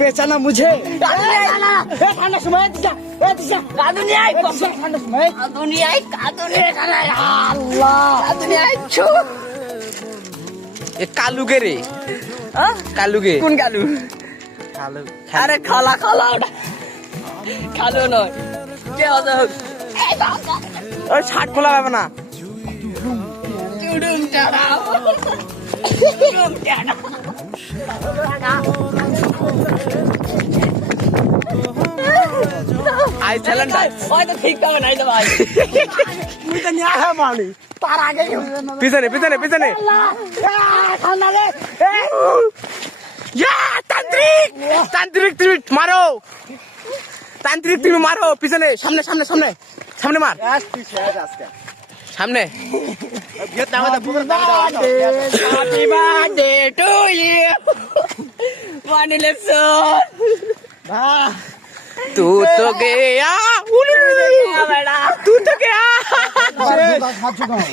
बेचना मुझे ठंडा समय कालू के रे कालू के কোন কালু कालू আরে খালা খালা ওটা খালো নয় কে হতো ওই শার্ট খোলা হবে না চুডুম টাড়া চুডুম টাড়া আই চ্যালেঞ্জ ওই তো ঠিক হবে নাই তো ভাই मुझे तो नहीं आया मानी तार आगे পিছনে পিছনে পিছনে ठंडा रे ইয়া তান্ত্রিক তান্ত্রিক তুমি মারো তান্ত্রিক তুমি মারো পিছনে সামনে সামনে সামনে সামনে মার সামনে হ্যাপি বার্থডে টু ইউ মানিলেসন तू तो गया বেটা तू तो गया खा चुका हूँ